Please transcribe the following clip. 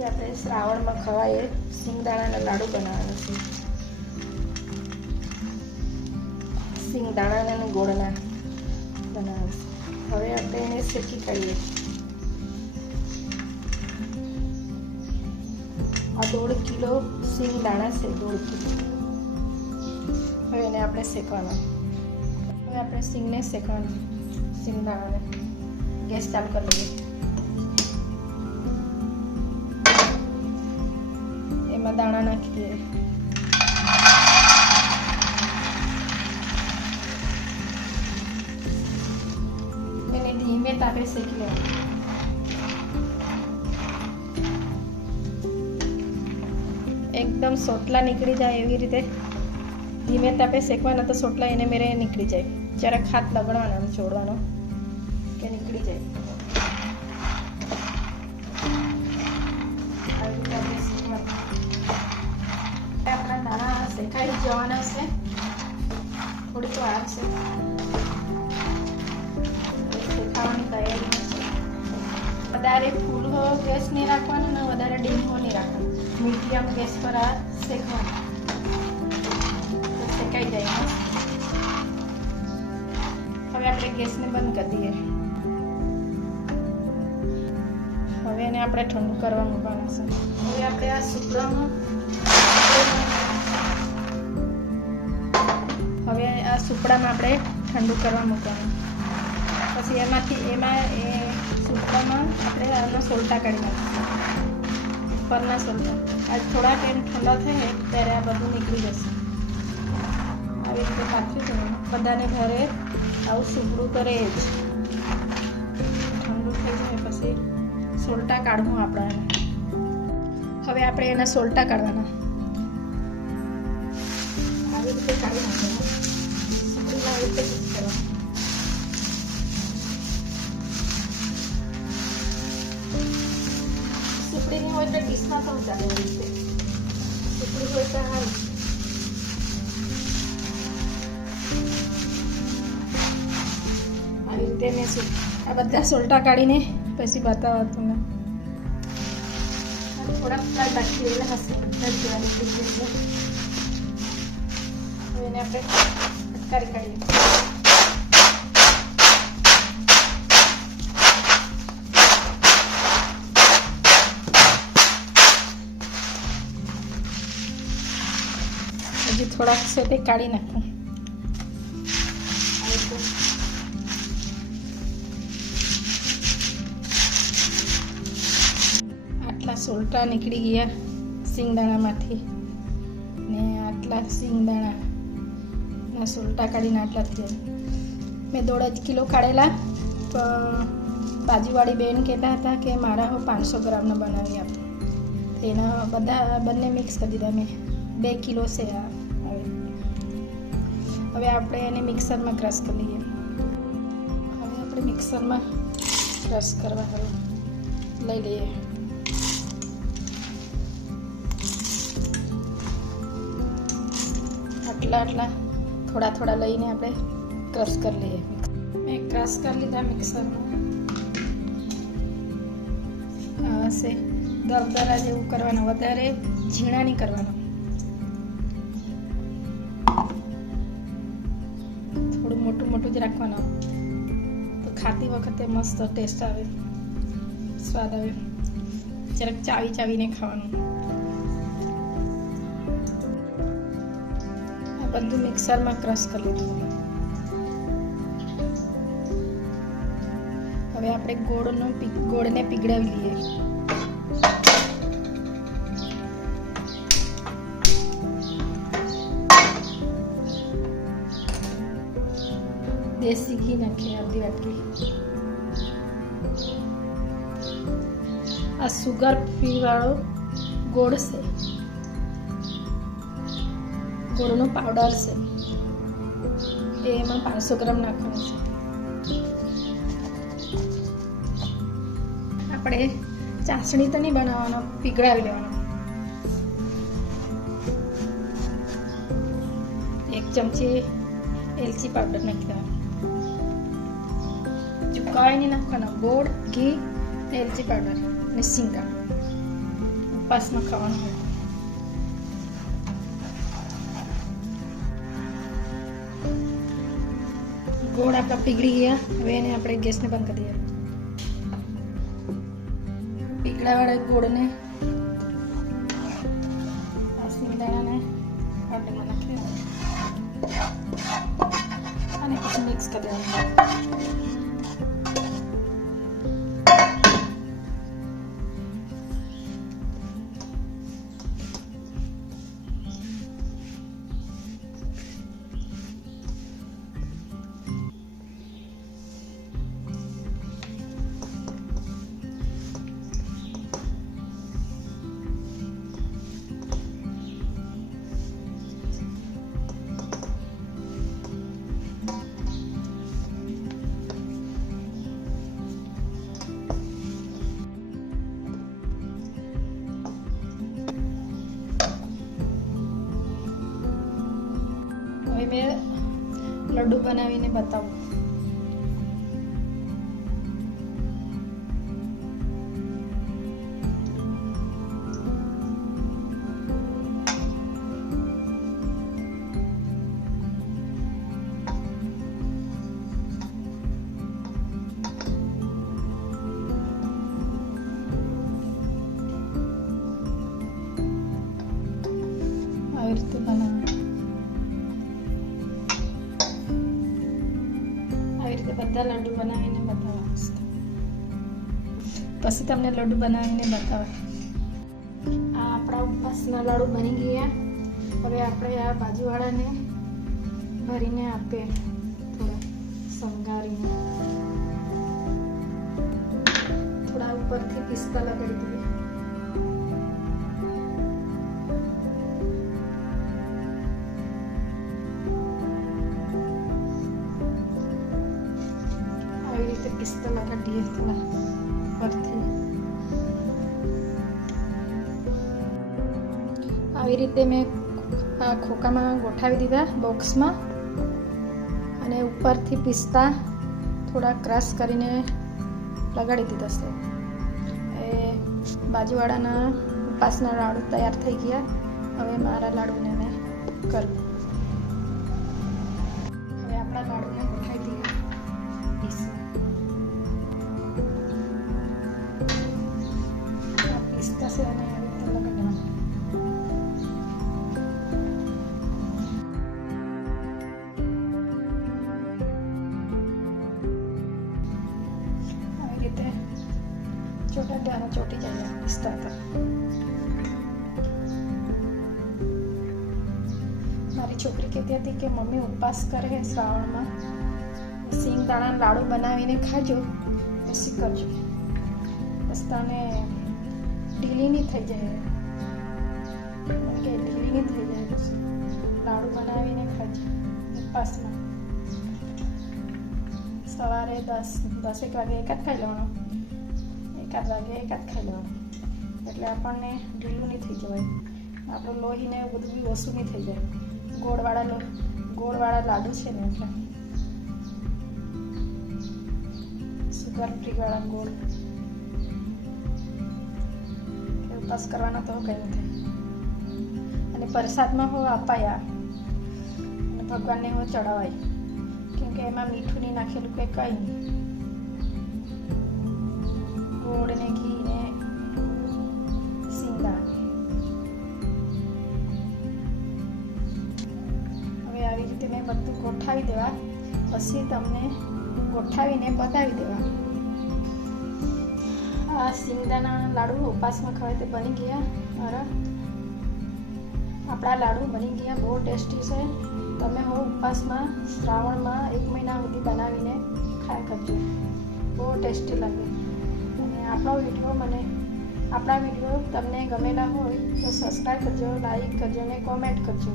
આજે આપણે શ્રાવણમાં ખવાય સિંગદાણાના લાડુ બનાવવાના છે. સિંગદાણા અને ગોળના બનાવવાના છે. હવે આપણે એને શેકી કાઢીએ. આ 1.5 કિલો સિંગદાણા છે. 1.5 કિલો. હવે એને આપણે શેકવાના. હવે આપણે સિંગને શેકવાના. સિંગદાણાને ગેસ ચાલુ કરી લઈએ. એમાં દાણા નાખી દઈએ. એને ધીમે તાપે શેકી લેવાનું. એકદમ સોટલા નીકળી જાય એવી રીતે ધીમે તાપે શેકવાના, તો સોટલા એને મેરે નીકળી જાય. જરાક હાથ લગાડવાનો, આમ છોડવાનો કે નીકળી જાય. આવી રીતે આપણે શેકવાનું. આપણા દાણા શેકાઈ જવાના છે. થોડીક વાર છે, શેકાવાની તૈયારી છે. વધારે ફૂલ ગેસ નહીં રાખવાનો ને વધારે ડીમ નહીં રાખવાનો. મીડિયમ ગેસ પર આ શેકવાનું, તો શેકાઈ જાય. હવે આપણે ગેસને બંધ કરી દઈએ. હવે એને આપણે ઠંડુ કરવા મૂકવાનું છે. હવે આપણે આ સુપડામાં આપણે ઠંડુ કરવા મૂકવાનું. પછી એમાં સુપડામાં આપણે આના સોલટા કાઢી નાખીશું. ઉપરના સોલટા આજ થોડા ટાઈમ ઠંડા થાય ત્યારે આ બધું નીકળી જશે. આવી રીતે પાથરી દેવાનું. બધાને ઘરે આવું સુપડું કરે જ. ઠંડુ થઈ જાય પછી સોલટા કાઢવું આપણે. હવે આપણે એના સોલટા કાઢવાના. આવી રીતે કાઢી નાખવાના. સુપડીમાં આવી રીતે જ કરવાનું. સુપડીની હોય તો ડીશમાં તો ચાલે. એવી રીતે સુપડી હોય તો સારું. આવી રીતે મેં આ બધા સોલટા કાઢીને પછી બતાવો તમને. થોડા બાકી રહેલા હશે બધા જ જોવાની. હવે એને આપણે ફટકારી કાઢીએ. હજી થોડાક છે તે કાઢી નાખું. આટલા સોલટા નીકળી ગયા સિંગદાણામાંથી ને આટલા સિંગદાણા સોલટા કાઢીને આટલા થયા. મેં 1.5 કિલો કાઢેલા. બાજુવાળી બેન કહેતા હતા કે મારા 500 ગ્રામના બનાવી આપો. એના બંને મિક્સ કરી દીધા મેં. 2 કિલો છે આ. હવે આપણે એને મિક્સરમાં ક્રશ કરી લઈએ. હવે આપણે મિક્સરમાં ક્રશ કરવા હવે લઈ લઈએ. આટલા થોડા લઈને આપણે ક્રશ કરી લઈએ. મેં ક્રશ કરી લીધા મિક્સરમાં. હશે દરદરા જેવું કરવાનું, વધારે ઝીણા નહીં કરવાનું. થોડું મોટું જ રાખવાનું, તો ખાતી વખતે મસ્ત ટેસ્ટ આવે, સ્વાદ આવે. જરાક ચાવીને ખાવાનું. બધું મિક્સરમાં ક્રશ કરી લીધું. હવે આપણે ગોળને પીગળાવી લઈએ. દેશી ઘી નાખીએ અડધી વાટકી. આ સુગર ફ્રી વાળો ગોળ છે. ગોળનો પાવડર છે. એમાં 500 ગ્રામ નાખવાનું છે. આપણે ચાસણી તો નહીં બનાવવાનો, પીગળાવી લેવાનો. 1 ચમચી એલચી પાવડર નાખી દેવાનો. કાંઈ નહીં નાખવાના. ગોળ, ઘી, એલચી પાવડર અને સિંગદાણા. ઉપવાસમાં ખાવાનું હોય. ગોળ આપણા પીગળી ગયા. હવે એને આપણે ગેસને બંધ કરી દઈએ. પીગળાવાળા ગોળને સિંગદાણાને આપણે નાખીએ અને પછી મિક્સ કરી દેવાનું. હવે મેં લડ્ડુ બનાવીને બતાવું. આવી રીતે બનાવું. આવી રીતે બધા લડ્ડુ બનાવીને બતાવવા. પછી તમને લડ્ડુ બનાવીને બતાવે. આ આપણા ઉપવાસના લાડુ બની ગયા. હવે આપણે આ બાજુવાળાને ભરીને આપીએ, થોડા સંગારીને. થોડા ઉપરથી પિસ્તા લગાડી દઈએ. આવી રીતે પિસ્તા લગાડીએ થોડા પરથી. આવી રીતે મેં આ ખોખામાં ગોઠવી દીધા બોક્સમાં, અને ઉપરથી પિસ્તા થોડા ક્રશ કરીને લગાડી દીધા છે. એ બાજુવાળાના ઉપવાસના લાડુ તૈયાર થઈ ગયા. હવે મારા લાડુને મેં કરું. હવે આપણા લાડુને ગોઠવી દઈએ ડીશમાં. આ પિસ્તા છે અને આવી રીતે લગાડવાનું. આવી રીતે ચોટી જાય પિસ્તા તો. મારી છોકરી કહેતી હતી કે મમ્મી ઉપવાસ કરે શ્રાવણમાં, સિંગદાણા લાડુ બનાવીને ખાજો, પછી કરજો, બસ તને ઢીલી નહીં થઈ જાય. કે ઢીલી નહીં થઈ જાય, પછી લાડુ બનાવીને ખાજો ઉપવાસમાં. સવારે 10-10 વાગે એકાદ ખાઈ લેવાનું, એકાદ વાગે એકાદ ખાઈ લેવાનું, એટલે આપણને ઢીલું નહીં થઈ જવાય. આપણું લોહીને બધું બી ઓછું નહીં થઈ જાય. ગોળવાળા લાડુ છે ને, એટલે સુગર ફ્રીવાળા ગોળ. ઉપવાસ કરવાના તો કંઈ નહીં થાય. અને પ્રસાદમાં હો અપાયા અને ભગવાનને હો ચડાવાય, કેમકે એમાં મીઠું નહીં નાખેલું કે કંઈ નહીં. ગોળ ને ઘી ને સિંગદાણા. હવે આવી રીતે મેં બધું ગોઠવી દેવા, પછી તમને ગોઠવીને બતાવી દેવા. આ સિંગદાણા લાડુ ઉપવાસમાં ખવાય તે બની ગયા મારા. આપણા લાડુ બની ગયા, બહુ ટેસ્ટી છે. તમે હો ઉપવાસમાં શ્રાવણમાં 1 મહિના સુધી બનાવીને ખાઈ કરજો, બહુ ટેસ્ટી લાગે. અને આપણા વિડીયો તમને ગમેલા હોય તો સબસ્ક્રાઈબ કરજો, લાઈક કરજો અને કોમેન્ટ કરજો.